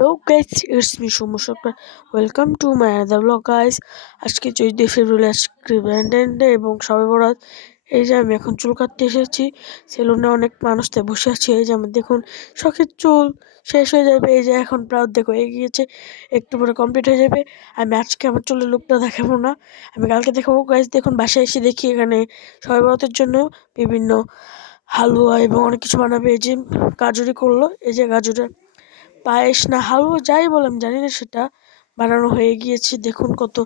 Hello guys, it's me Soumya Sarkar. Welcome to my another blog guys. আজকে 14 ফেব্রুয়ারি, আজকে Valentine day এবং শবে বরাত। এই যে আমি এখন চুল কাটতে এসেছি। সেলুনে অনেক মানুষ তাই বসে আছে। এই যে আমার দেখুন শখের চুল শেষ হয়ে যাবে। এই যে এখন প্রায় দেখো এগিয়েছে, একটু পরে কমপ্লিট হয়ে যাবে। আমি আজকে আমার চুলের লুকটা দেখাবো না, আমি কালকে দেখাবো গাইস। দেখুন বাসায় এসে দেখি এখানে শবে বরাতের জন্য বিভিন্ন হালুয়া এবং অনেক কিছু বানাবে। এই যে গাজরি করলো, এই যে গাজরের পায়েস না হালুয়া যাই বললাম জানি না, সেটা বানানো হয়ে গিয়েছে। দেখুন কত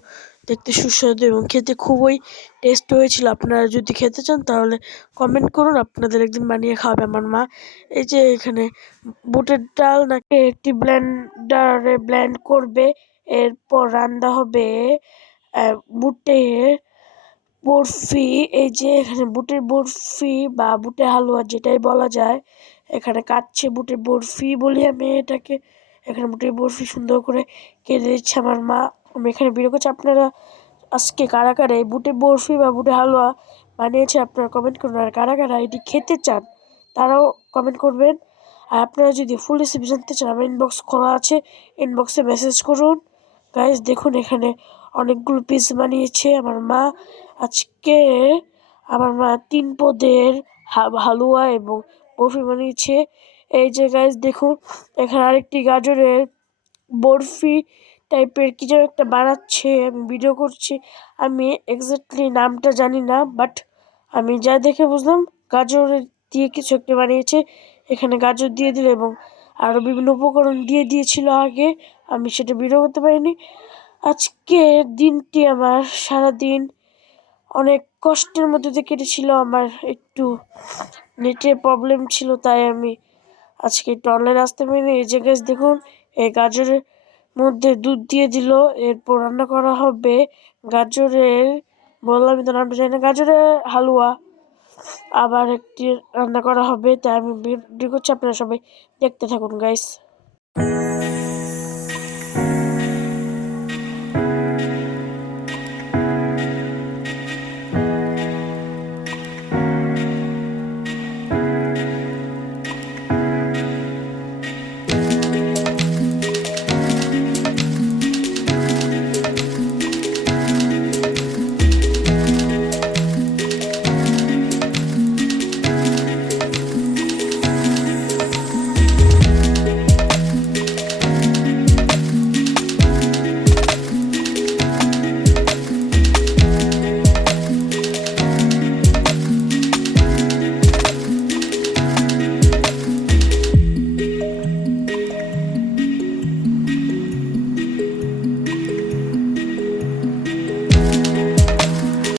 দেখতে সুস্বাদু এবং খেতে খুবই টেস্ট হয়েছিল। আপনারা যদি খেতে চান তাহলে কমেন্ট করুন, আপনাদের একদিন বানিয়ে খাওয়াবে আমার মা। এই যে এখানে বুটের ডাল নাকি একটি ব্লেন্ডারে ব্লেন্ড করবে, এরপর রান্না হবে বুটের বরফি। এই যে এখানে বুটের বরফি বা বুটের হালুয়া যেটাই বলা যায়, এখানে কাটছে বুটের বরফি বলি আমি এটাকে। এখানে বুটের বরফি সুন্দর করে কেটে দিচ্ছে আমার মা। আমি এখানে ভিডিও করছি। আপনারা আজকে কারা কারা এই বুটের বরফি বা বুটের হালুয়া বানিয়েছে আপনারা কমেন্ট করুন, আর কারা কারা এটি খেতে চান তারাও কমেন্ট করবেন। আর আপনারা যদি ফুল রেসিপি জানতে চান, আমার ইনবক্স খোলা আছে, ইনবক্সে মেসেজ করুন। গাইজ দেখুন এখানে অনেকগুলো পিস বানিয়েছে আমার মা আজকে। আমার মা 3 পদের হালুয়া এবং বরফি বানিয়েছে। এই যে গাইজ দেখুন এখানে আরেকটি গাজরের বরফি টাইপের কি যেন একটা বানাচ্ছে, আমি ভিডিও করছি। আমি এক্স্যাক্টলি নামটা জানি না, বাট আমি যা দেখে বুঝলাম গাজরের দিয়ে কিছু একটা বানিয়েছে। এখানে গাজর দিয়ে দিল এবং আরও বিভিন্ন উপকরণ দিয়ে দিয়েছিল আগে, আমি সেটা ভিডিও করতে পারিনি। আজকের দিনটি আমার সারাদিন অনেক কষ্টের মধ্যে দিয়ে কেটেছিল। আমার একটু নেটের প্রবলেম ছিল, তাই আমি আজকে একটু অনলাইনে আসতে পারিনি। এই যে গাইস দেখুন এই গাজরের মধ্যে দুধ দিয়ে দিল, এরপর রান্না করা হবে গাজরের, বললাম তো নামটা জানি না, গাজরের হালুয়া। আবার একটি রান্না করা হবে, তাই আমি ভিডিও করছি, আপনারা সবাই দেখতে থাকুন গাইস।